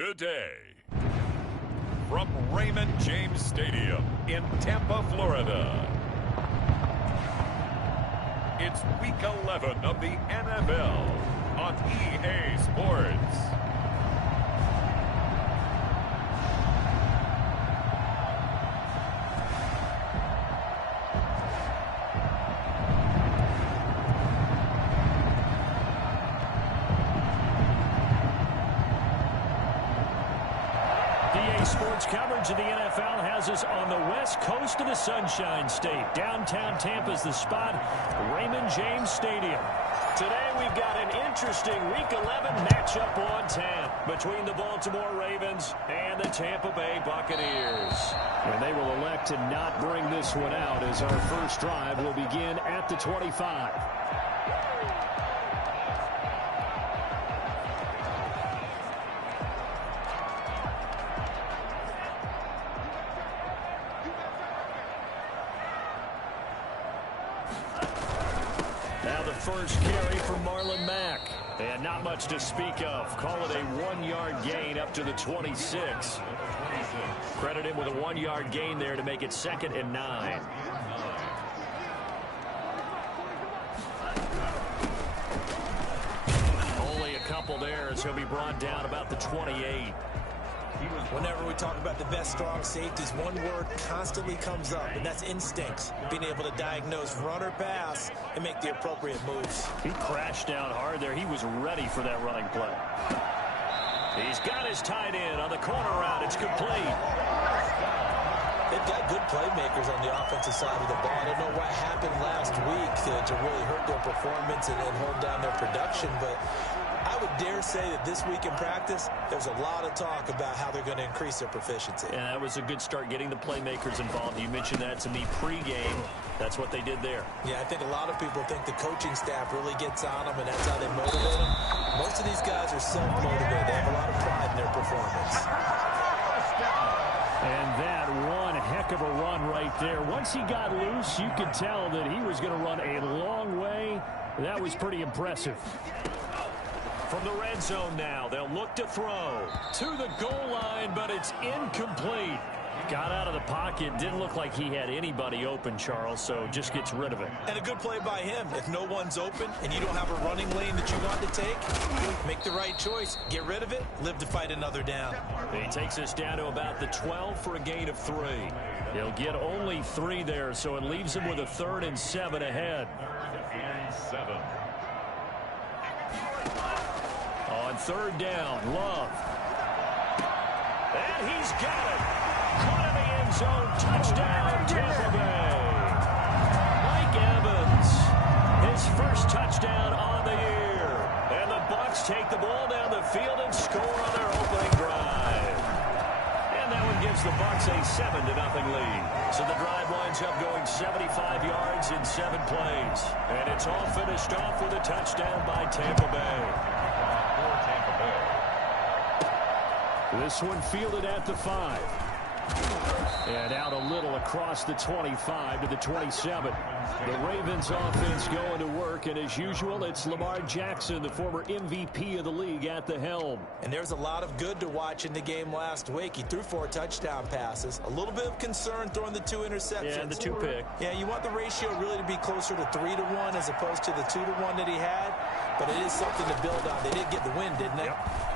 Today, from Raymond James Stadium in Tampa, Florida, it's Week 11 of the NFL on EA Sports. Sports coverage of the NFL has us on the west coast of the Sunshine State. Downtown Tampa's the spot, Raymond James Stadium. Today we've got an interesting Week 11 matchup on tap between the Baltimore Ravens and the Tampa Bay Buccaneers. And they will elect to not bring this one out as our first drive will begin at the 25. First carry from Marlon Mack. And not much to speak of. Call it a 1-yard gain up to the 26. Credit him with a 1-yard gain there to make it 2nd and 9. Only a couple there as he'll be brought down about the 28. Whenever we talk about the best strong safeties, one word constantly comes up, and that's instincts. Being able to diagnose run or pass and make the appropriate moves. He crashed down hard there. He was ready for that running play. He's got his tight end on the corner route. It's complete. They've got good playmakers on the offensive side of the ball. I don't know what happened last week to really hurt their performance and hold down their production, but I would dare say that this week in practice, there's a lot of talk about how they're going to increase their proficiency. Yeah, that was a good start getting the playmakers involved. You mentioned that to me pregame. That's what they did there. Yeah, I think a lot of people think the coaching staff really gets on them, and that's how they motivate them. Most of these guys are self-motivated. They have a lot of pride in their performance. And that one heck of a run right there. Once he got loose, you could tell that he was going to run a long way. That was pretty impressive. From the red zone now, they'll look to throw to the goal line, but it's incomplete. Got out of the pocket. Didn't look like he had anybody open, Charles, so just gets rid of it. And a good play by him. If no one's open and you don't have a running lane that you want to take, make the right choice. Get rid of it. Live to fight another down. He takes us down to about the 12 for a gain of 3. He'll get only 3 there, so it leaves him with a 3rd and 7 ahead. 3rd and 7. On 3rd down, Love. And he's got it. Caught in the end zone. Touchdown, Tampa Bay. Mike Evans, his first touchdown on the year. And the Bucs take the ball down the field and score on their opening drive. And that one gives the Bucs a 7-0 lead. So the drive winds up going 75 yards in 7 plays. And it's all finished off with a touchdown by Tampa Bay. This one fielded at the 5. And out a little across the 25 to the 27. The Ravens offense going to work, and as usual, it's Lamar Jackson, the former MVP of the league, at the helm. And there's a lot of good to watch in the game last week. He threw 4 touchdown passes. A little bit of concern throwing the 2 interceptions. Yeah, the 2 pick. Yeah, you want the ratio really to be closer to 3-1 as opposed to the 2-1 that he had. But it is something to build on. They did get the win, didn't they? Yep.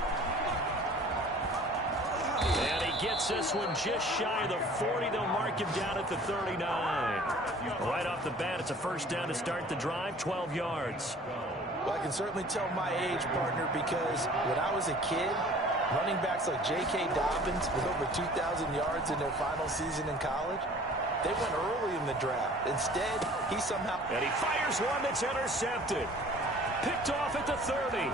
And he gets this one just shy of the 40. They'll mark him down at the 39. Right off the bat, it's a first down to start the drive, 12 yards. Well, I can certainly tell my age, partner, because when I was a kid, running backs like J.K. Dobbins with over 2,000 yards in their final season in college, they went early in the draft. Instead, he somehow... And he fires one that's intercepted. Picked off at the 30.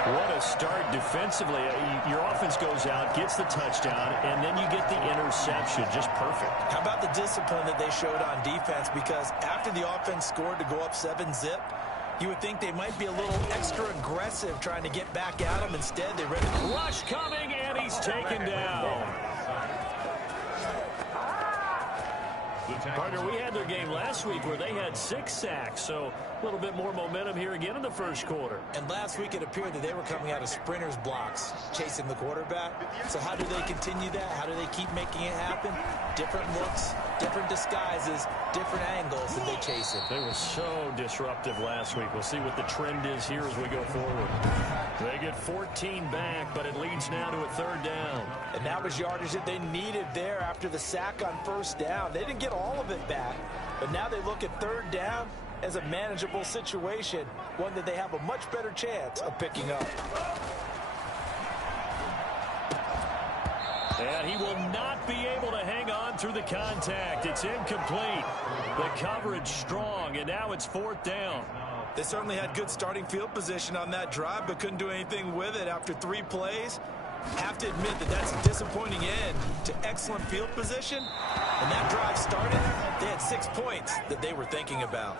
What a start defensively. Your offense goes out, gets the touchdown, and then you get the interception. Just perfect. How about the discipline that they showed on defense? Because after the offense scored to go up 7-zip, you would think they might be a little extra aggressive trying to get back at him. Instead, they read it. Rush coming, and he's taken down. Partner, we had their game last week where they had 6 sacks, so a little bit more momentum here again in the first quarter. And last week it appeared that they were coming out of sprinters blocks, chasing the quarterback. So how do they continue that? How do they keep making it happen? Different looks, different disguises, different angles that they chase it. They were so disruptive last week. We'll see what the trend is here as we go forward. They get 14 back, but it leads now to a 3rd down. And that was yardage that they needed there after the sack on 1st down. They didn't get all of it back, but now they look at 3rd down as a manageable situation, one that they have a much better chance of picking up. And he will not be able to hang on through the contact. It's incomplete. The coverage strong, and now it's 4th down. They certainly had good starting field position on that drive, but couldn't do anything with it after 3 plays. Have to admit that that's a disappointing end to excellent field position. When that drive started, they had 6 points that they were thinking about.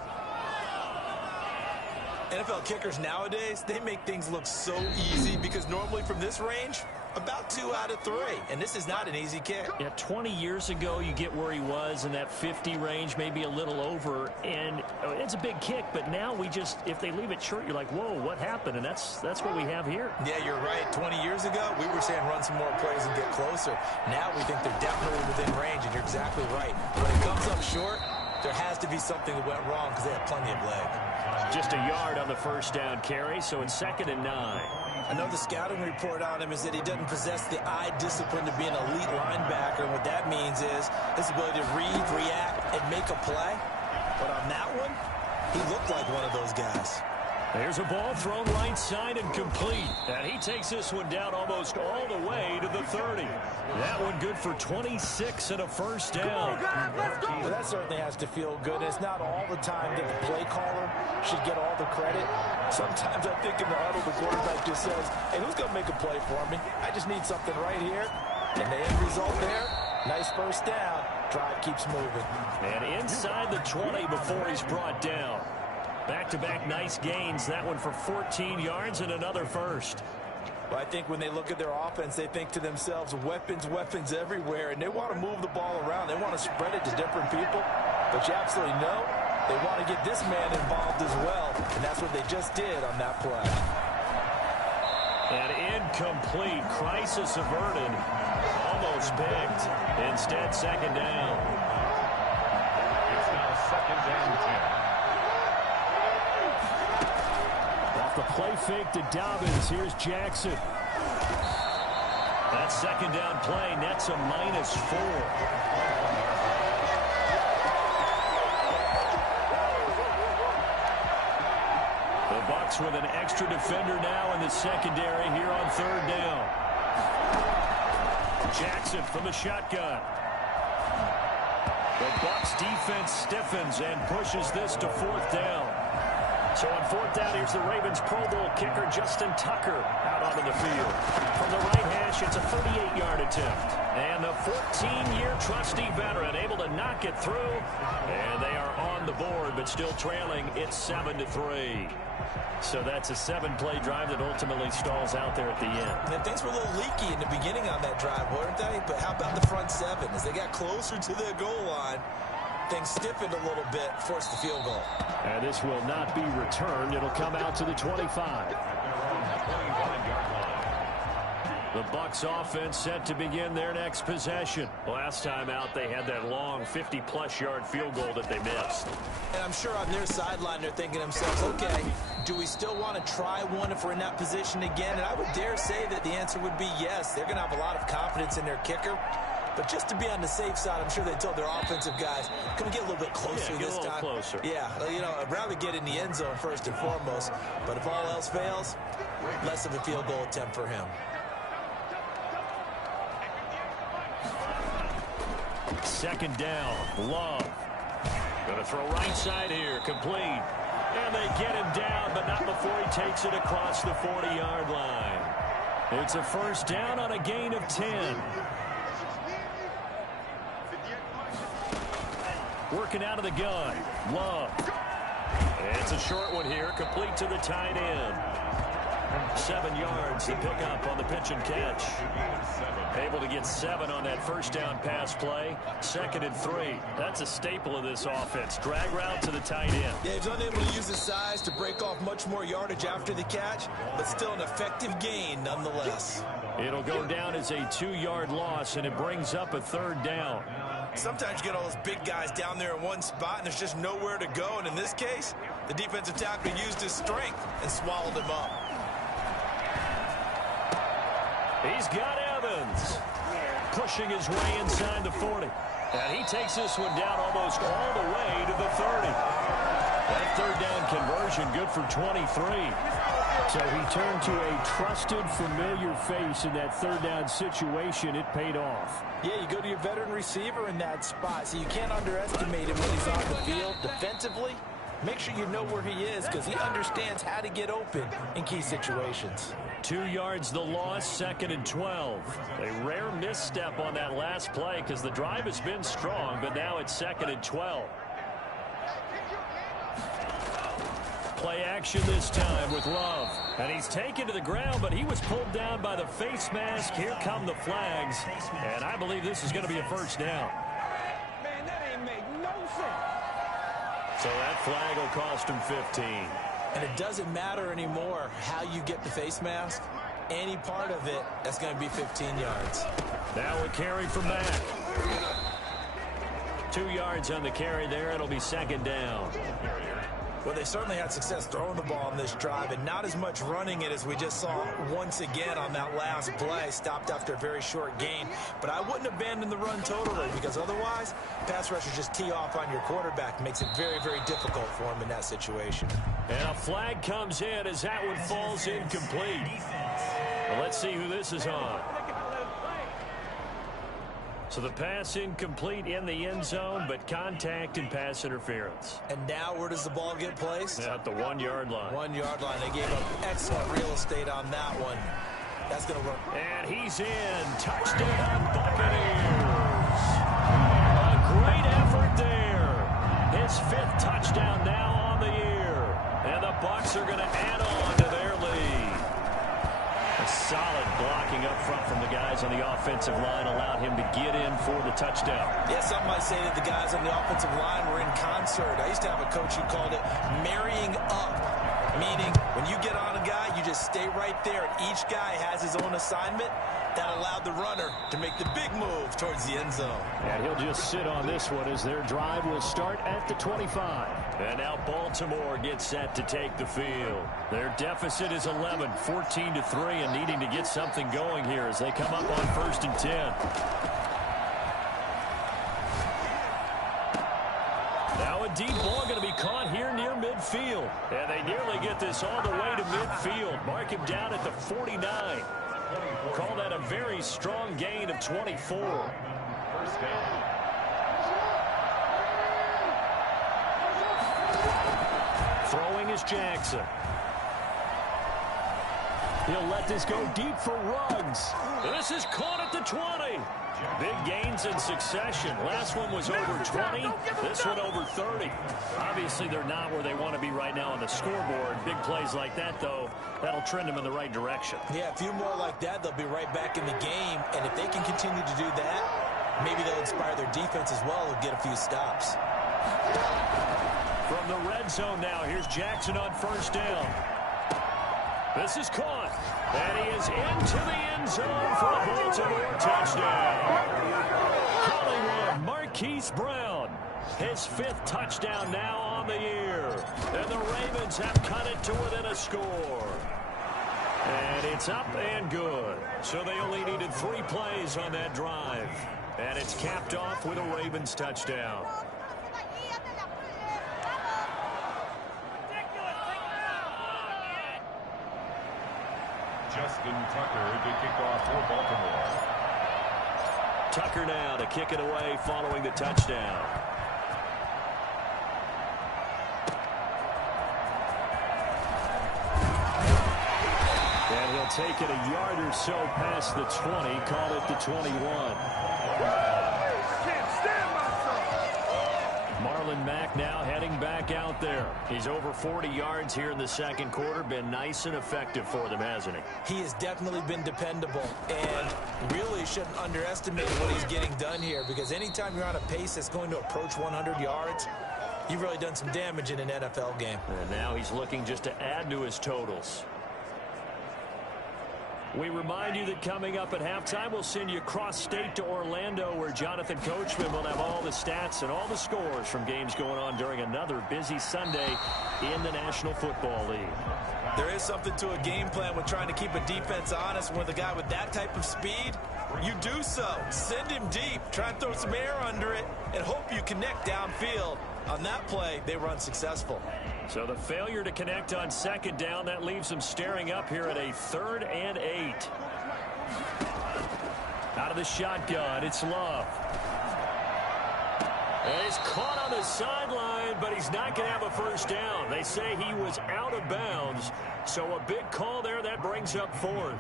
NFL kickers nowadays, they make things look so easy because normally from this range, about 2 out of 3. And this is not an easy kick. Yeah, 20 years ago, you get where he was in that 50 range, maybe a little over. And it's a big kick, but now we just, if they leave it short, you're like, whoa, what happened? And that's what we have here. Yeah, you're right. 20 years ago, we were saying run some more plays and get closer. Now we think they're definitely within range, and you're exactly right. When it comes up short, there has to be something that went wrong because they had plenty of leg. Just a yard on the 1st down carry, so it's 2nd and 9. I know the scouting report on him is that he doesn't possess the eye discipline to be an elite linebacker. And what that means is his ability to read, react, and make a play. But on that one, he looked like one of those guys. There's a ball thrown right side and complete. And he takes this one down almost all the way to the 30. That one good for 26 and a 1st down. Well, that certainly has to feel good. It's not all the time that the play caller should get all the credit. Sometimes I think in the huddle, the quarterback just says, hey, who's going to make a play for me? I just need something right here. And the end result there, nice 1st down. Drive keeps moving. And inside the 20 before he's brought down. Back-to-back nice gains. That one for 14 yards and another 1st. Well, I think when they look at their offense, they think to themselves, weapons, weapons everywhere, and they want to move the ball around. They want to spread it to different people. But you absolutely know they want to get this man involved as well, and that's what they just did on that play. And incomplete. Crisis averted. Almost picked. Instead, 2nd down. It's now 2nd and 10. The play fake to Dobbins. Here's Jackson. That 2nd down play nets a -4. The Bucs with an extra defender now in the secondary here on 3rd down. Jackson from the shotgun. The Bucs defense stiffens and pushes this to 4th down. So on 4th down, here's the Ravens Pro Bowl kicker Justin Tucker out onto the field. From the right hash, it's a 38-yard attempt. And the 14-year trusty veteran able to knock it through. And they are on the board, but still trailing. It's 7-3. So that's a 7-play drive that ultimately stalls out there at the end. And things were a little leaky in the beginning on that drive, weren't they? But how about the front 7? As they got closer to their goal line, things stiffened a little bit, forced the field goal. And this will not be returned. It'll come out to the 25. The Bucs offense set to begin their next possession. Last time out, they had that long 50-plus yard field goal that they missed. And I'm sure on their sideline, they're thinking to themselves, okay, do we still want to try one if we're in that position again? And I would dare say that the answer would be yes. They're going to have a lot of confidence in their kicker. But just to be on the safe side, I'm sure they told their offensive guys, can we get a little bit closer this time? Closer. Yeah, you know, I'd rather get in the end zone first and foremost. But if all else fails, less of a field goal attempt for him. 2nd down, Love. Gonna throw right side here, complete. And they get him down, but not before he takes it across the 40-yard line. It's a 1st down on a gain of 10. Working out of the gun, Love. It's a short one here, complete to the tight end. 7 yards to pick up on the pitch and catch. Able to get 7 on that first down pass play. 2nd and 3. That's a staple of this offense. Drag route to the tight end. Yeah, he's unable to use his size to break off much more yardage after the catch, but still an effective gain nonetheless. It'll go down as a 2-yard loss, and it brings up a 3rd down. Sometimes you get all those big guys down there in one spot, and there's just nowhere to go. And in this case, the defensive tackle used his strength and swallowed him up. He's got Evans pushing his way inside the 40. And he takes this one down almost all the way to the 30. That 3rd down conversion good for 23. So he turned to a trusted, familiar face in that 3rd down situation. It paid off. Yeah, you go to your veteran receiver in that spot, so you can't underestimate him when he's on the field defensively. Make sure you know where he is because he understands how to get open in key situations. 2 yards the loss, 2nd and 12. A rare misstep on that last play because the drive has been strong, but now it's 2nd and 12. Play action this time with Love. And he's taken to the ground, but he was pulled down by the face mask. Here come the flags. And I believe this is going to be a 1st down. Man, that ain't make no sense. So that flag will cost him 15. And it doesn't matter anymore how you get the face mask. Any part of it, that's going to be 15 yards. Now a carry from Mack. 2 yards on the carry there. It'll be 2nd down. Well, they certainly had success throwing the ball on this drive, and not as much running it as we just saw once again on that last play. Stopped after a very short gain. But I wouldn't abandon the run totally, because otherwise, pass rushers just tee off on your quarterback. Makes it very, very difficult for him in that situation. And a flag comes in as that one falls incomplete. Well, let's see who this is on. So the pass incomplete in the end zone, but contact and pass interference. And now where does the ball get placed? At the 1-yard line. 1-yard line. They gave up excellent real estate on that one. That's going to work. And he's in. Touchdown, Buccaneers. A great effort there. His 5th touchdown now on the year. And the Bucs are going to add on to their lead. A solid blocking up front from the guys on the offensive line allowed him to get in for the touchdown. Yeah, some might say that the guys on the offensive line were in concert. I used to have a coach who called it marrying up, meaning when you get on a guy, you just stay right there, and each guy has his own assignment. That allowed the runner to make the big move towards the end zone. And he'll just sit on this one as their drive will start at the 25. And now Baltimore gets set to take the field. Their deficit is 11, 14-3, and needing to get something going here as they come up on 1st and 10. Now a deep ball going to be caught here near midfield. And they nearly get this all the way to midfield. Mark him down at the 49. Call that a very strong gain of 24. Throwing is Jackson. He'll let this go deep for Ruggs. This is caught at the 20. Big gains in succession. Last one was over 20. This one over 30. Obviously, they're not where they want to be right now on the scoreboard. Big plays like that, though, that'll trend them in the right direction. Yeah, a few more like that, they'll be right back in the game. And if they can continue to do that, maybe they'll inspire their defense as well and get a few stops. From the red zone now, here's Jackson on 1st down. This is caught. And he is into the end zone for a Baltimore touchdown. Hollywood Marquise Brown. His 5th touchdown now on the year. And the Ravens have cut it to within a score. And it's up and good. So they only needed 3 plays on that drive. And it's capped off with a Ravens touchdown. Justin Tucker to kick off for Baltimore. Tucker now to kick it away following the touchdown. And he'll take it a yard or so past the 20, call it the 21. Can't stand myself. Marlon Marlon Mack now heading back out there. He's over 40 yards here in the second quarter. Been nice and effective for them, hasn't he? He has definitely been dependable and really shouldn't underestimate what he's getting done here, because anytime you're on a pace that's going to approach 100 yards, you've really done some damage in an NFL game. And now he's looking just to add to his totals. We remind you that coming up at halftime, we'll send you across state to Orlando, where Jonathan Coachman will have all the stats and all the scores from games going on during another busy Sunday in the National Football League. There is something to a game plan with trying to keep a defense honest. With a guy with that type of speed, you do so. Send him deep, try and throw some air under it, and hope you connect downfield. On that play, they were unsuccessful. So the failure to connect on second down, that leaves them staring up here at a 3rd and 8. Out of the shotgun, it's Love. And he's caught on the sideline, but he's not going to have a first down. They say he was out of bounds, so a big call there. That brings up 4th.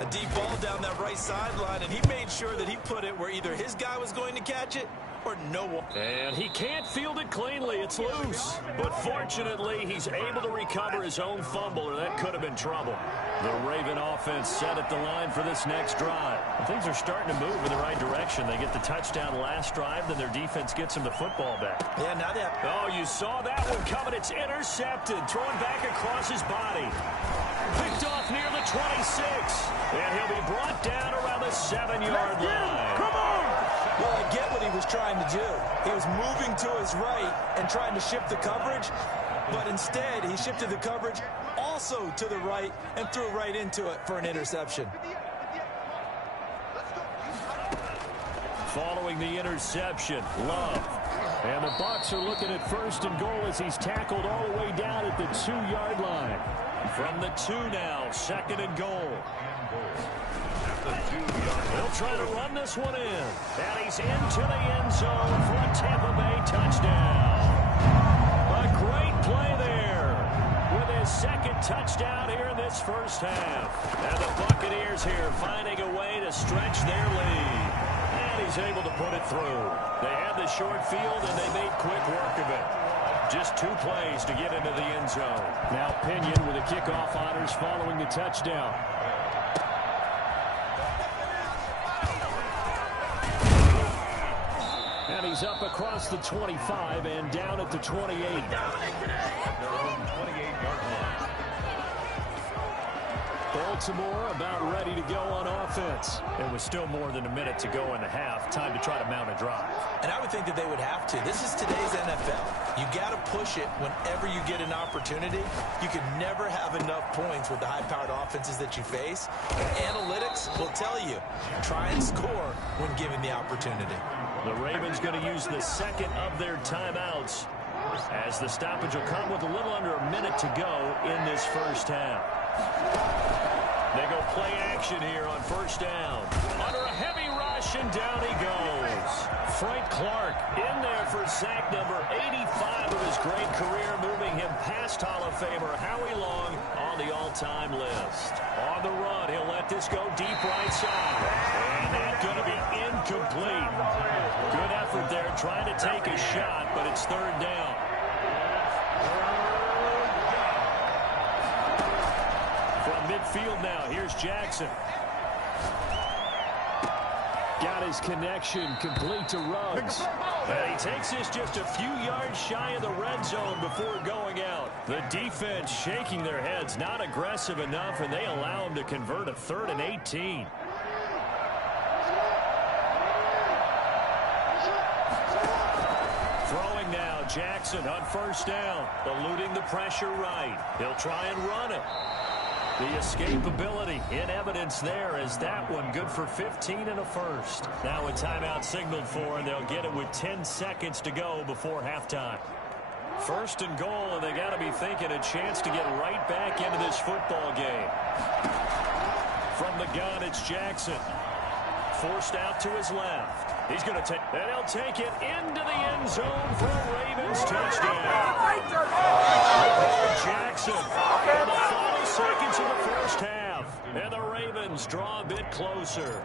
A deep ball down that right sideline, and he made sure that he put it where either his guy was going to catch it or no one. And he can't field it cleanly. It's loose. But fortunately, he's able to recover his own fumble, or that could have been trouble. The Raven offense set at the line for this next drive. Things are starting to move in the right direction. They get the touchdown last drive, then their defense gets them the football back. Yeah, now they have... Oh, you saw that one coming. It's intercepted. Thrown back across his body. Picked off near the 26. And he'll be brought down around the 7-yard line. Come on! Well, I get what he was trying to do. He was moving to his right and trying to shift the coverage, but instead he shifted the coverage also to the right and threw right into it for an interception. Following the interception, Love. And the Bucs are looking at 1st and goal as he's tackled all the way down at the 2-yard line. From the 2 now, 2nd and goal. They'll try to run this one in. And he's into the end zone for a Tampa Bay touchdown. A great play there with his 2nd touchdown here in this first half. And the Buccaneers here finding a way to stretch their lead. And he's able to put it through. They had the short field, and they made quick work of it. Just 2 plays to get into the end zone. Now Pinion with the kickoff honors following the touchdown. And he's up across the 25 and down at the 28. Baltimore about ready to go on offense. It was still more than a minute to go in the half. Time to try to mount a drive. And I would think that they would have to. This is today's NFL. You got to push it whenever you get an opportunity. You can never have enough points with the high-powered offenses that you face. And analytics will tell you, try and score when given the opportunity. The Ravens going to use the 2nd of their timeouts, as the stoppage will come with a little under a minute to go in this first half. They go play action here on 1st down. Under a heavy rush, and down he goes. Frank Clark in there for sack number 85 of his great career, moving him past Hall of Famer Howie Long on the all-time list. On the run, he'll let this go deep right side. And that's going to be incomplete. Good effort there, trying to take a shot, but it's 3rd down. From midfield now, here's Jackson. Got his connection complete to Ruggs. And he takes this just a few yards shy of the red zone before going out. The defense shaking their heads, not aggressive enough, and they allow him to convert a 3rd and 18. Throwing now, Jackson on 1st down, eluding the pressure right. He'll try and run it. The escapability in evidence there, as that one good for 15 and a 1st. Now a timeout signaled for, and they'll get it with 10 seconds to go before halftime. 1st and goal, and they got to be thinking a chance to get right back into this football game. From the gun, it's Jackson. Forced out to his left. He's going to take, and he'll take it into the end zone for a Ravens touchdown. Jackson in the final seconds of the first half. And the Ravens draw a bit closer.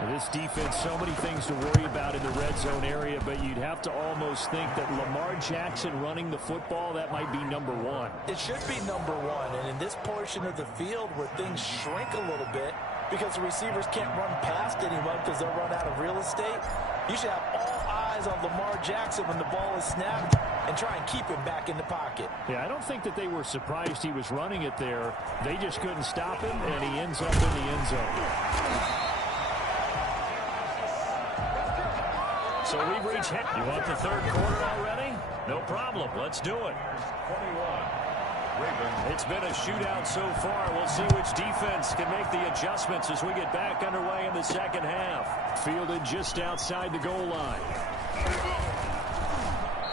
This defense, so many things to worry about in the red zone area, but you'd have to almost think that Lamar Jackson running the football, that might be number one. It should be number one, and in this portion of the field where things shrink a little bit because the receivers can't run past anyone because they'll run out of real estate, you should have all eyes on Lamar Jackson when the ball is snapped and try and keep him back in the pocket. Yeah, I don't think that they were surprised he was running it there. They just couldn't stop him, and he ends up in the end zone. So we've reached. You want the third quarter already? No problem. Let's do it. 21. It's been a shootout so far. We'll see which defense can make the adjustments as we get back underway in the second half. Fielded just outside the goal line.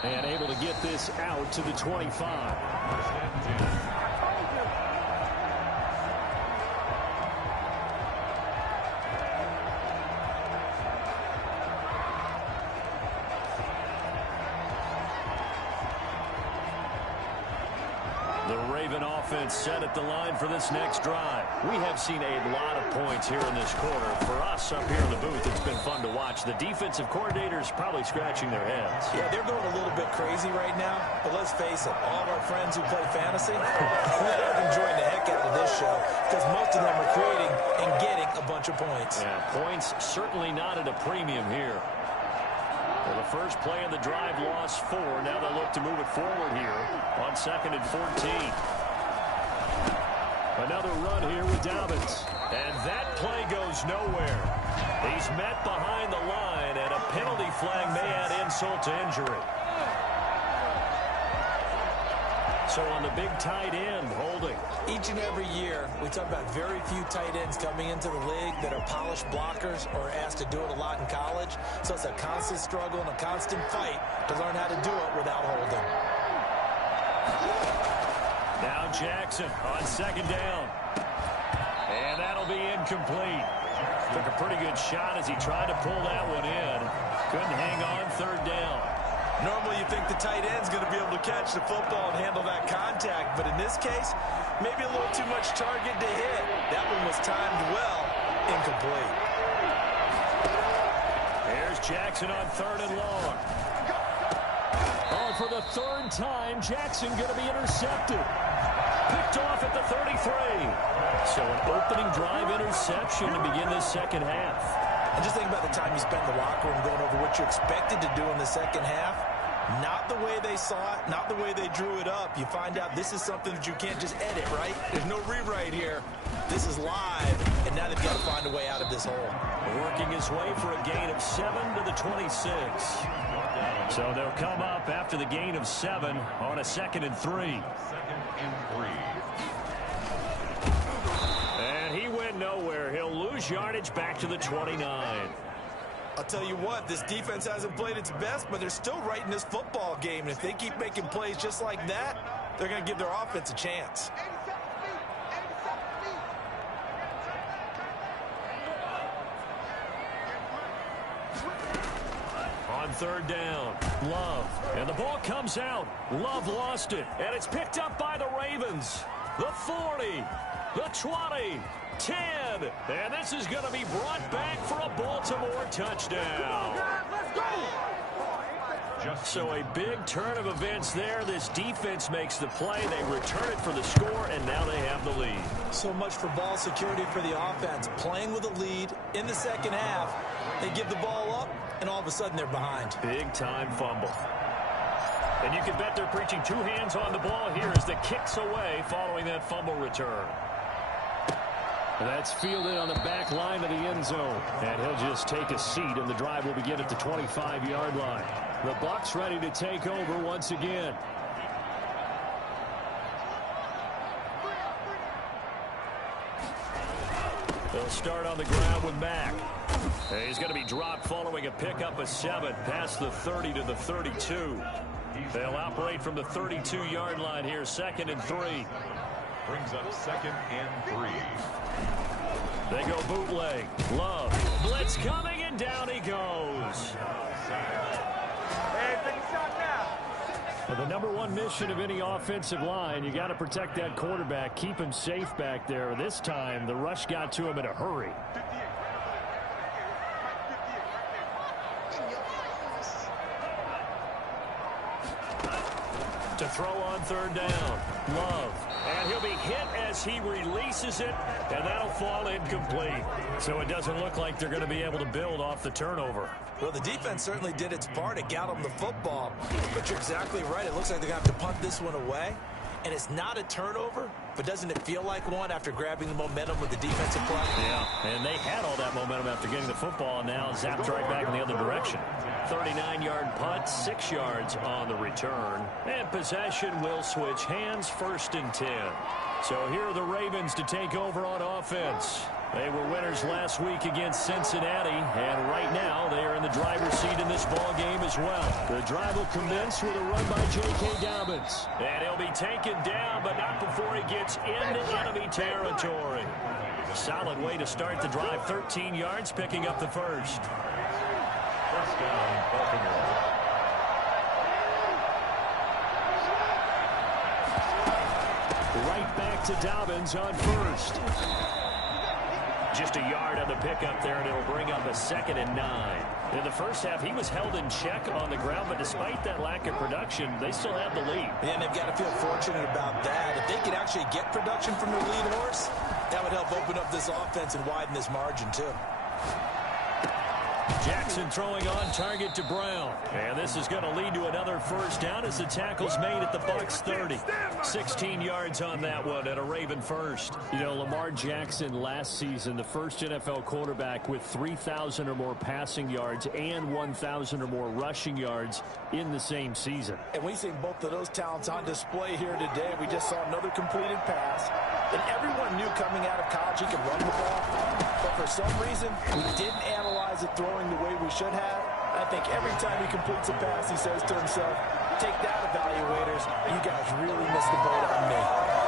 And able to get this out to the 25. Offense set at the line for this next drive. We have seen a lot of points here in this quarter. For us up here in the booth, it's been fun to watch. The defensive coordinators probably scratching their heads. Yeah, they're going a little bit crazy right now, but let's face it, all of our friends who play fantasy, they're enjoying the heck out of this show because most of them are creating and getting a bunch of points. Yeah, points certainly not at a premium here. Well, the first play of the drive lost 4. Now they'll look to move it forward here on 2nd and 14. Another run here with Dobbins. And that play goes nowhere. He's met behind the line, and a penalty flag may add insult to injury. So on the big tight end, holding. Each and every year, we talk about very few tight ends coming into the league that are polished blockers or asked to do it a lot in college. So it's a constant struggle and a constant fight to learn how to do it without holding. Now Jackson on 2nd down. And that'll be incomplete. Took a pretty good shot as he tried to pull that one in. Couldn't hang on 3rd down. Normally you think the tight end's going to be able to catch the football and handle that contact, but in this case, maybe a little too much target to hit. That one was timed well, incomplete. Here's Jackson on 3rd and long. Oh, for the 3rd time, Jackson going to be intercepted. Picked off at the 33. So an opening drive interception to begin this second half. And just think about the time you spent in the locker room going over what you expected to do in the second half. Not the way they saw it, not the way they drew it up. You find out this is something that you can't just edit, right? There's no rewrite here. This is live, and now they've got to find a way out of this hole. Working his way for a gain of 7 to the 26. So they'll come up after the gain of 7 on a 2nd and 3. 2nd and 3. And he went nowhere. He'll lose yardage back to the 29. I'll tell you what, this defense hasn't played its best, but they're still right in this football game. And if they keep making plays just like that, they're going to give their offense a chance. On 3rd down, Love. And the ball comes out. Love lost it. And it's picked up by the Ravens. The 40, the 20, 10. And this is going to be brought back for a Baltimore touchdown. So a big turn of events there. This defense makes the play. They return it for the score, and now they have the lead. So much for ball security for the offense. Playing with a lead in the second half. They give the ball up, and all of a sudden they're behind. Big-time fumble. And you can bet they're preaching 2 hands on the ball here as the kick's away following that fumble return. That's fielded on the back line of the end zone. And he'll just take a seat, and the drive will begin at the 25-yard line. The Bucs ready to take over once again. They'll start on the ground with Mack. He's going to be dropped following a pickup of 7 past the 30 to the 32. They'll operate from the 32-yard line here, 2nd and 3. Brings up 2nd and 3. They go bootleg. Love. Blitz coming, and down he goes. Hey, take a shot now. Well, the number one mission of any offensive line, you got to protect that quarterback, keep him safe back there. This time, the rush got to him in a hurry. To throw on third down. Love. And he'll be hit as he releases it, and that'll fall incomplete. So it doesn't look like they're going to be able to build off the turnover. Well, the defense certainly did its part to got them the football. But you're exactly right. It looks like they're going to have to punt this one away. And it's not a turnover, but doesn't it feel like one after grabbing the momentum with the defensive play? Yeah, and they had all that momentum after getting the football, and now zapped right back in the other direction. 39-yard punt, 6 yards on the return. And possession will switch hands, 1st and 10. So here are the Ravens to take over on offense. They were winners last week against Cincinnati, and right now they are in the driver's seat in this ball game as well. The drive will commence with a run by J.K. Dobbins. And he'll be taken down, but not before he gets into enemy territory. Solid way to start the drive, 13 yards, picking up the first. First down, Buccaneers. Right back to Dobbins on first. Just a yard on the pickup there, and it'll bring up a 2nd and 9. In the first half, he was held in check on the ground, but despite that lack of production, they still have the lead. And they've got to feel fortunate about that. If they could actually get production from their lead horse, that would help open up this offense and widen this margin, too. Jackson throwing on target to Brown. And this is going to lead to another first down as the tackle's made at the Bucs 30. 16 yards on that one and a Raven first. You know, Lamar Jackson last season, the first NFL quarterback with 3,000 or more passing yards and 1,000 or more rushing yards in the same season. And we've seen both of those talents on display here today. We just saw another completed pass. And everyone knew coming out of college he could run the ball. But for some reason, we didn't analyze it throwing the way we should have. I think every time he completes a pass, he says to himself, take that, evaluators. You guys really missed the boat on me.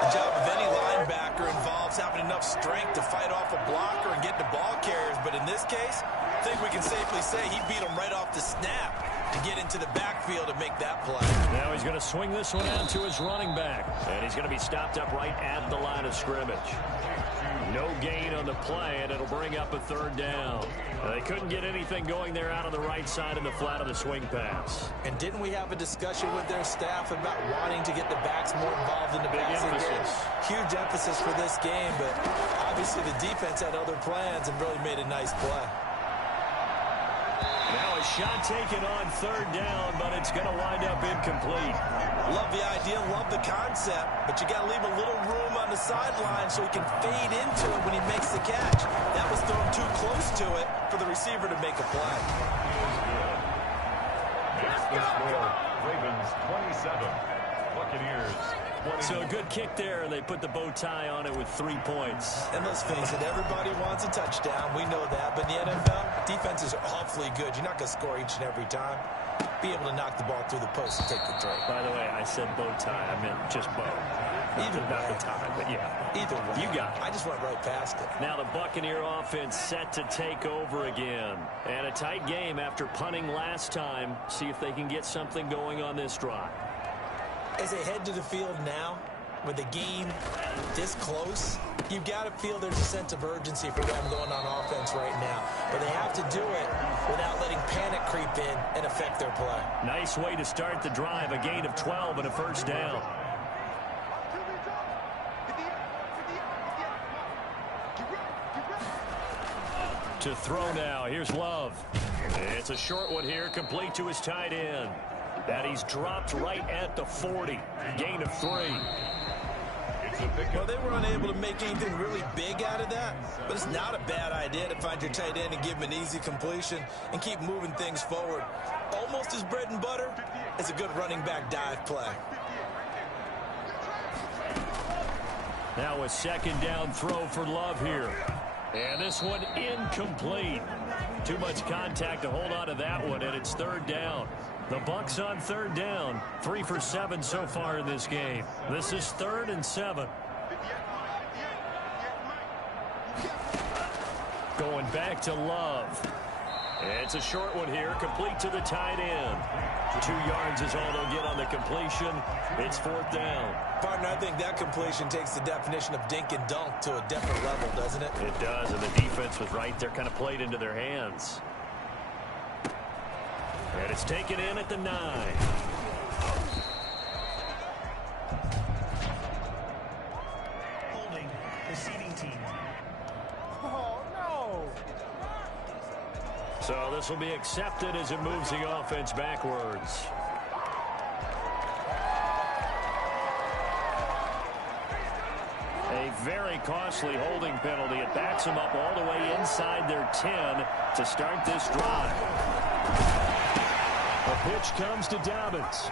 The job of any linebacker involves having enough strength to fight off a blocker and get the ball carriers. But in this case, I think we can safely say he beat him right off the snap to get into the backfield and make that play. Now he's going to swing this one out to his running back. And he's going to be stopped up right at the line of scrimmage. No gain on the play, and it'll bring up a 3rd down. They couldn't get anything going there out on the right side in the flat of the swing pass. And didn't we have a discussion with their staff about wanting to get the backs more involved in the passing game? Huge emphasis for this game, but obviously the defense had other plans and really made a nice play. Now a shot taken on 3rd down, but it's going to wind up incomplete. Love the idea, love the concept, but you got to leave a little room on the sideline so he can fade into it when he makes the catch. That was thrown too close to it for the receiver to make a play. That's the score. Ravens 27, Buccaneers 20. So a good kick there, and they put the bow tie on it with 3 points. And let's face it, everybody wants a touchdown. We know that. But in the NFL, defenses are awfully good. You're not going to score each and every time. Be able to knock the ball through the post and take the throw. By the way, I said bow tie. I meant just bow. Either way. Not the tie, but yeah. Either way. You got it. I just went right past it. Now the Buccaneer offense set to take over again. And a tight game after punting last time. See if they can get something going on this drive. As they head to the field now, with the game this close, you've got to feel there's a sense of urgency for them going on offense right now. But they have to do it without letting panic creep in and affect their play. Nice way to start the drive, a gain of 12 and a first down. To throw now, here's Love. It's a short one here, complete to his tight end. That he's dropped right at the 40. Gain of 3. Well, they were unable to make anything really big out of that, but it's not a bad idea to find your tight end and give him an easy completion and keep moving things forward. Almost as bread and butter as a good running back dive play. Now a 2nd down throw for Love here. And this one incomplete. Too much contact to hold on to that one, and it's 3rd down. The Bucs on 3rd down. 3 for 7 so far in this game. This is 3rd and 7. Going back to Love. It's a short one here, complete to the tight end. 2 yards is all they'll get on the completion. It's 4th down. Partner, I think that completion takes the definition of dink and dunk to a different level, doesn't it? It does, and the defense was right there, kind of played into their hands. And it's taken in at the 9. So this will be accepted as it moves the offense backwards. A very costly holding penalty. It backs them up all the way inside their 10 to start this drive. The pitch comes to Dobbins.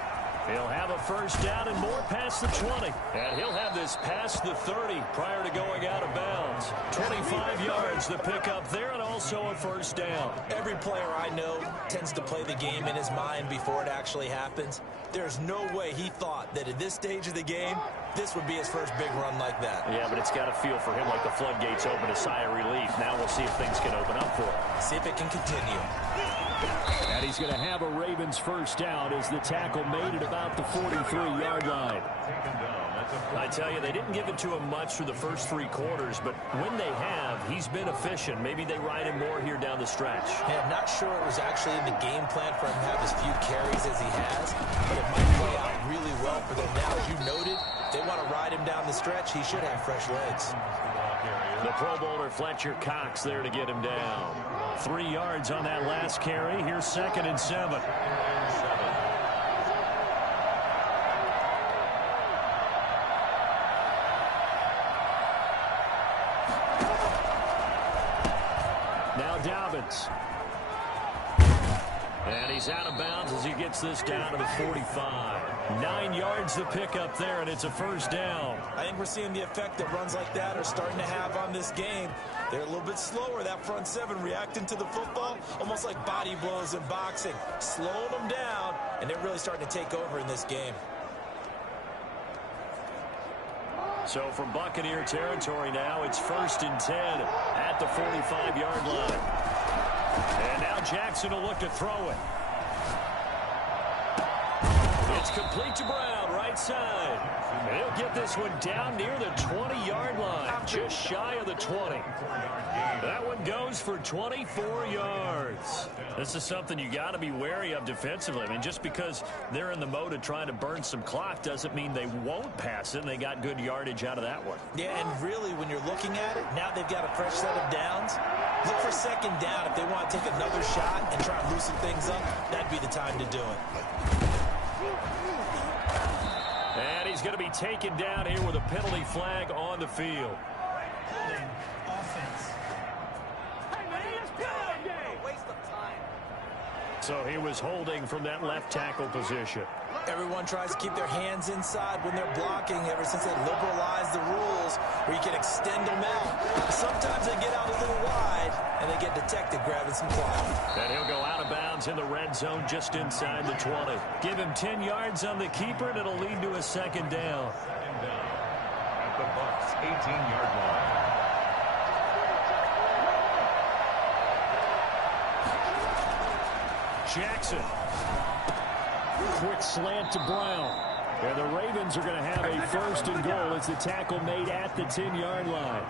He'll have a first down and more past the 20. And he'll have this past the 30 prior to going out of bounds. 25 yards the pickup there and also a first down. Every player I know tends to play the game in his mind before it actually happens. There's no way he thought that at this stage of the game, this would be his first big run like that. Yeah, but it's got to feel for him like the floodgates open, a sigh of relief. Now we'll see if things can open up for him. See if it can continue. And he's going to have a Ravens first down as the tackle made at about the 43-yard line. I tell you, they didn't give it to him much through the first 3 quarters, but when they have, he's been efficient. Maybe they ride him more here down the stretch. Yeah, I'm not sure it was actually in the game plan for him to have as few carries as he has, but it might play out really well for them now. As you noted, they want to ride him down the stretch. He should have fresh legs. The Pro Bowler Fletcher Cox there to get him down. 3 yards on that last carry. Here's 2nd and 7. Now Dobbins. And he's out of bounds as he gets this down to the 45. 9 yards to pick up there, and it's a first down. I think we're seeing the effect that runs like that are starting to have on this game. They're a little bit slower, that front 7, reacting to the football, almost like body blows in boxing, slowing them down, and they're really starting to take over in this game. So from Buccaneer territory now, it's 1st and 10 at the 45-yard line. And now Jackson will look to throw it. It's complete to Brown, right side. And he'll get this one down near the 20-yard line, just shy of the 20. That one goes for 24 yards. This is something you got to be wary of defensively. I mean, just because they're in the mode of trying to burn some clock doesn't mean they won't pass it, and they got good yardage out of that one. Yeah, and really, when you're looking at it, now they've got a fresh set of downs. Look for 2nd down. If they want to take another shot and try and loosen things up, that'd be the time to do it. And he's going to be taken down here with a penalty flag on the field. Offense. Hey, man, let's go! Waste of time. So he was holding from that left tackle position. Everyone tries to keep their hands inside when they're blocking ever since they liberalized the rules where you can extend them out. Sometimes they get out a little wide and they get detected grabbing some clock. And he'll go out of bounds in the red zone just inside the 20. Give him 10 yards on the keeper and it'll lead to a 2nd down. At the Bucs 18-yard line. Jackson. Quick slant to Brown. And the Ravens are going to have a 1st and goal as the tackle made at the 10-yard line.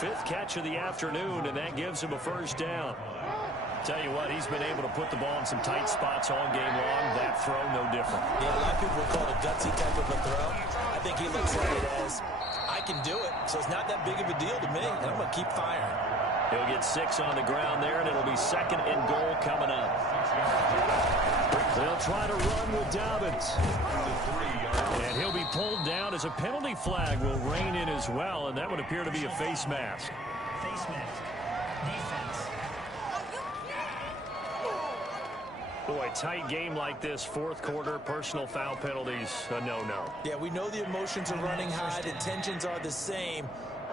5th catch of the afternoon, and that gives him a first down. Tell you what, he's been able to put the ball in some tight spots all game long. That throw, no different. Yeah, a lot of people would call it a gutsy type of a throw. I think he looks at it as, I can do it, so it's not that big of a deal to me, and I'm going to keep firing. He'll get 6 on the ground there, and it'll be 2nd and goal coming up. They'll try to run with Dobbins. And he'll be pulled down as a penalty flag will rein in as well, and that would appear to be a face mask. Face mask. Defense. Boy, tight game like this, 4th quarter, personal foul penalties, a no-no. Yeah, we know the emotions are running high, the tensions are the same.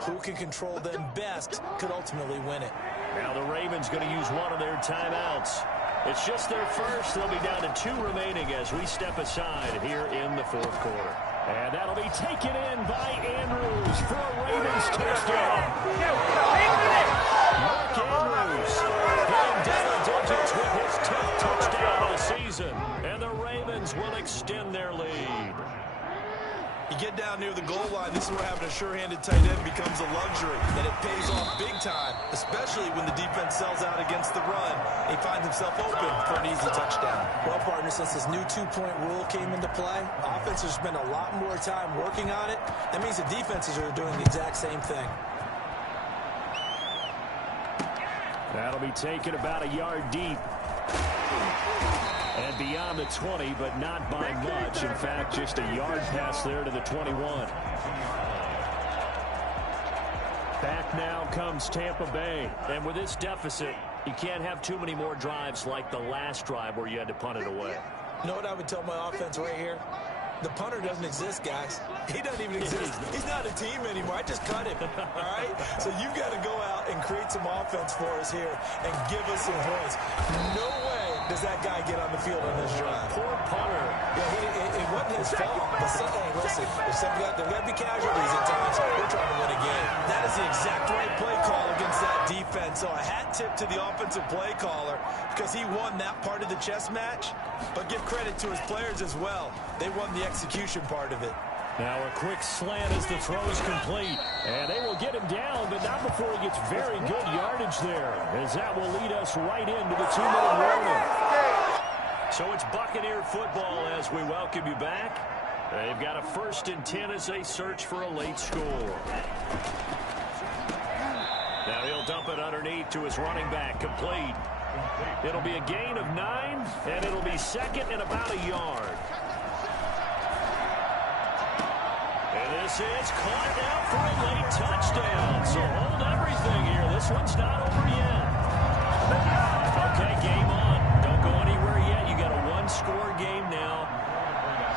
Who can control them best could ultimately win it. Now the Ravens going to use one of their timeouts. It's just their first. They'll be down to 2 remaining as we step aside here in the 4th quarter. And that'll be taken in by Andrews for a Ravens touchdown. Mark Andrews hitting double digits with his 10th touchdown of the season. And the Ravens will extend their lead. You get down near the goal line, this is where having a sure-handed tight end becomes a luxury, and it pays off big time, especially when the defense sells out against the run. He finds himself open for an easy touchdown. Well, partner, since this new 2-point rule came into play, offenses spend a lot more time working on it. That means the defenses are doing the exact same thing. That'll be taken about a yard deep. And beyond the 20, but not by much. In fact, just a yard pass there to the 21. Back now comes Tampa Bay. And with this deficit, you can't have too many more drives like the last drive where you had to punt it away. You know what I would tell my offense right here? The punter doesn't exist, guys. He doesn't even exist. He's not a team anymore. I just cut him, all right? So you've got to go out and create some offense for us here and give us some points. No way does that guy get on the field on this drive. Poor punter. Yeah, it wasn't his fault. But hey, listen, there's got to be casualties at times. We're trying to win a game. That is the exact right play call against that defense. So a hat tip to the offensive play caller because he won that part of the chess match. But give credit to his players as well. They won the execution part of it. Now a quick slant as the throw is complete. And they will get him down, but not before he gets very good yardage there, as that will lead us right into the 2-minute warning. So it's Buccaneer football as we welcome you back. They've got a 1st and 10 as they search for a late score. Now he'll dump it underneath to his running back, complete. It'll be a gain of 9, and it'll be 2nd and about a yard. And this is caught now for a late touchdown. So hold everything here. This one's not over yet. Okay, game on. Don't go anywhere yet. You got a 1-score game now.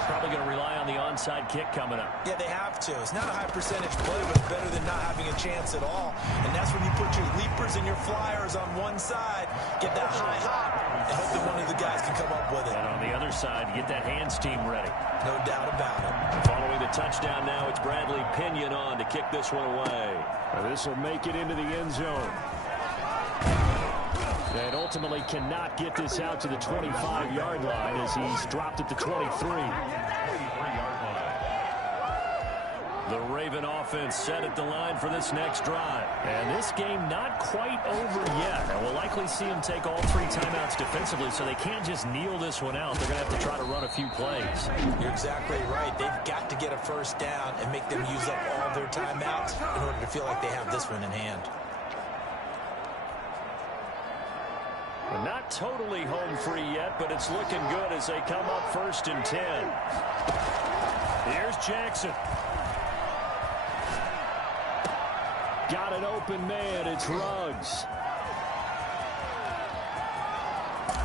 Probably going to rely on the onside kick coming up. Yeah, they have to. It's not a high percentage play, but it's better than not having a chance at all. And that's when you put your leapers and your flyers on one side, get that high hop, and hope that one of the guys can come up with it. And on the other side, get that hands team ready. No doubt about it. Following the touchdown now, it's Bradley Pinion on to kick this one away. This will make it into the end zone. And ultimately cannot get this out to the 25-yard line as he's dropped at the 23. The Raven offense set at the line for this next drive. And this game not quite over yet. And we'll likely see them take all 3 timeouts defensively, so they can't just kneel this one out. They're going to have to try to run a few plays. You're exactly right. They've got to get a 1st down and make them use up all their timeouts in order to feel like they have this one in hand. Not totally home free yet, but it's looking good as they come up 1st and 10. Here's Jackson. Got an open man. It's Ruggs.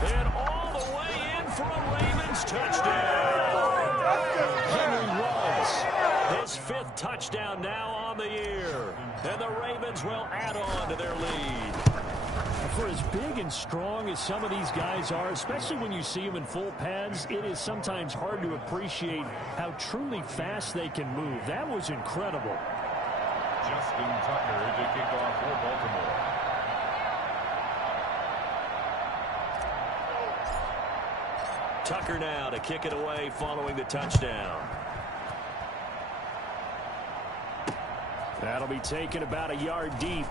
And all the way in for a Ravens touchdown. Henry Ruggs, his 5th touchdown now on the year. And the Ravens will add on to their lead. For as big and strong as some of these guys are, especially when you see them in full pads, it is sometimes hard to appreciate how truly fast they can move. That was incredible. Justin Tucker to kick off for Baltimore. Tucker now to kick it away following the touchdown. That'll be taken about a yard deep.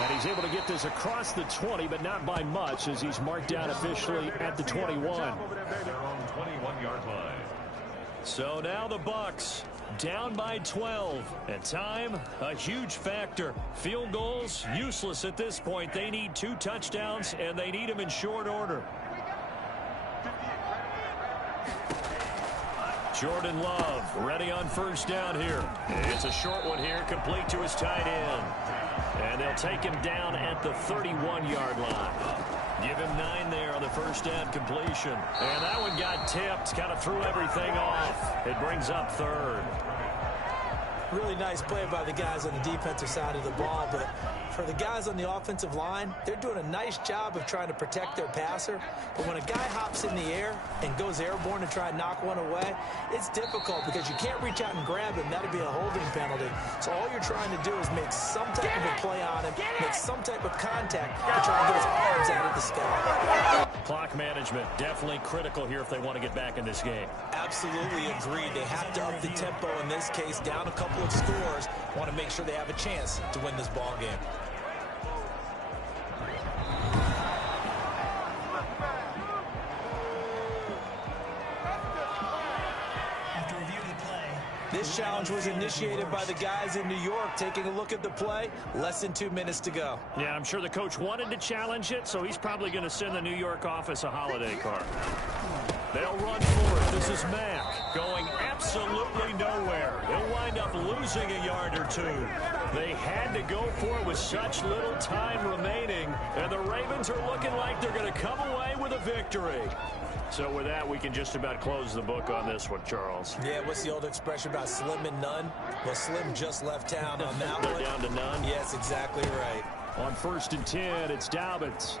And he's able to get this across the 20, but not by much as he's marked down officially at the 21. So now the Bucs down by 12. And time, a huge factor. Field goals, useless at this point. They need 2 touchdowns, and they need them in short order. Jordan Love ready on 1st down here. It's a short one here, complete to his tight end. And they'll take him down at the 31-yard line. Give him 9 there on the 1st down completion. And that one got tipped, kind of threw everything off. It brings up 3rd. Really nice play by the guys on the defensive side of the ball, but for the guys on the offensive line, they're doing a nice job of trying to protect their passer. But when a guy hops in the air and goes airborne to try and knock one away, it's difficult because you can't reach out and grab him. That'd be a holding penalty. So all you're trying to do is make some type of a play on him, make some type of contact to try and get his arms out of the sky. Clock management definitely critical here if they want to get back in this game. Absolutely agreed. They have to up the tempo in this case, down a couple of scores. Want to make sure they have a chance to win this ball game. This challenge was initiated by the guys in New York. Taking a look at the play, less than 2 minutes to go. Yeah, I'm sure the coach wanted to challenge it, so he's probably going to send the New York office a holiday card. They'll run for it. This is Mack going absolutely nowhere. He'll wind up losing a yard or two. They had to go for it with such little time remaining, and the Ravens are looking like they're going to come away with a victory. So with that, we can just about close the book on this one, Charles. Yeah, what's the old expression about slim and none? Well, Slim just left town on that one. They're down to none? Yes, exactly right. On 1st and 10, it's Dobbins.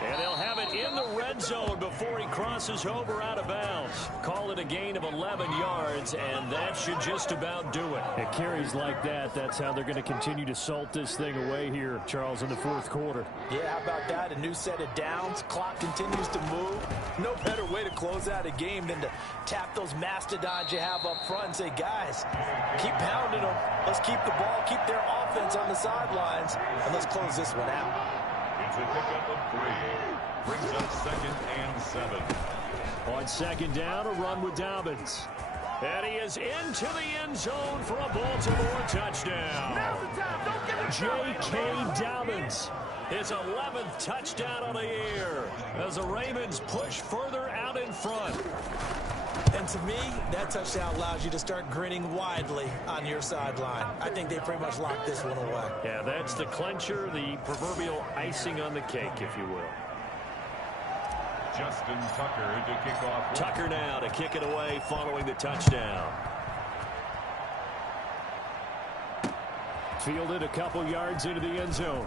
And they'll have it in the red zone before he crosses over out of bounds. Call it a gain of 11 yards, and that should just about do it. It carries like that. That's how they're going to continue to salt this thing away here, Charles, in the 4th quarter. Yeah, how about that? A new set of downs. Clock continues to move. No better way to close out a game than to tap those mastodons you have up front and say, guys, keep pounding them. Let's keep the ball, keep their offense on the sidelines, and let's close this one out. It's a pickup of 3. Brings up 2nd and 7. On 2nd down, a run with Dobbins. And he is into the end zone for a Baltimore touchdown. J.K. Dobbins, his 11th touchdown on the year as the Ravens push further out in front. And to me, that touchdown allows you to start grinning widely on your sideline. I think they pretty much locked this one away. Yeah, that's the clincher, the proverbial icing on the cake, if you will. Justin Tucker to kick off. Tucker now to kick it away following the touchdown. Fielded a couple yards into the end zone.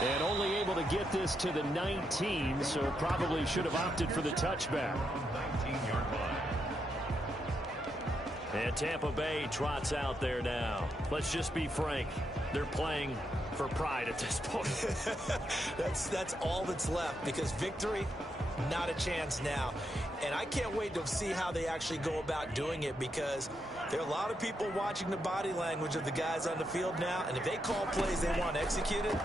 And only able to get this to the 19, so probably should have opted for the touchback. 19-yard line. And Tampa Bay trots out there now. Let's just be frank. They're playing for pride at this point. That's all that's left, because victory, not a chance now. And I can't wait to see how they actually go about doing it, because there are a lot of people watching the body language of the guys on the field now, and if they call plays they want executed,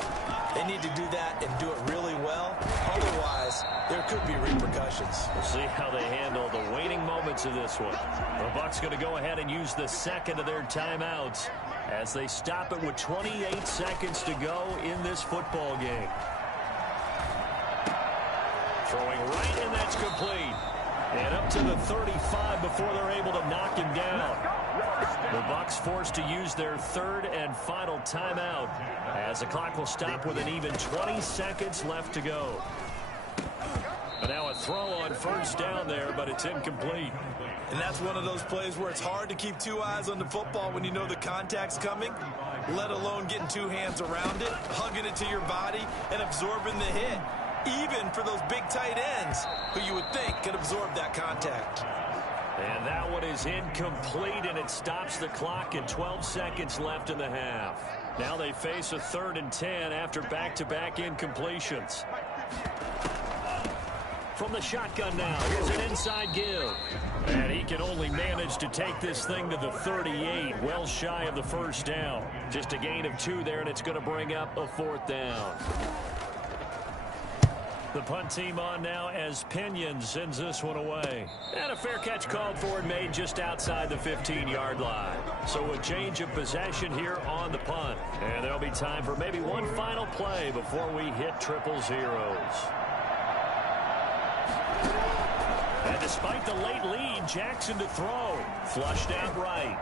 they need to do that and do it really well. Otherwise, there could be repercussions. We'll see how they handle the waning moments of this one. The Bucs going to go ahead and use the second of their timeouts as they stop it with 28 seconds to go in this football game. Throwing right, and that's complete. And up to the 35 before they're able to knock him down. The Bucs forced to use their 3rd and final timeout as the clock will stop with an even 20 seconds left to go. But now a throw on 1st down there, but it's incomplete. And that's one of those plays where it's hard to keep 2 eyes on the football when you know the contact's coming, let alone getting 2 hands around it, hugging it to your body, and absorbing the hit. Even for those big tight ends who you would think could absorb that contact. And that one is incomplete, and it stops the clock at 12 seconds left in the half. Now they face a 3rd and 10 after back-to-back incompletions. From the shotgun now, here's an inside give. And he can only manage to take this thing to the 38, well shy of the 1st down. Just a gain of 2 there, and it's going to bring up a 4th down. The punt team on now as Pinion sends this one away. And a fair catch called for and made just outside the 15-yard line. So a change of possession here on the punt. And there'll be time for maybe one final play before we hit 000. And despite the late lead, Jackson to throw. Flushed out right.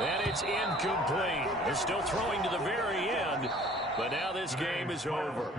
And it's incomplete. They're still throwing to the very end. But now this game is over.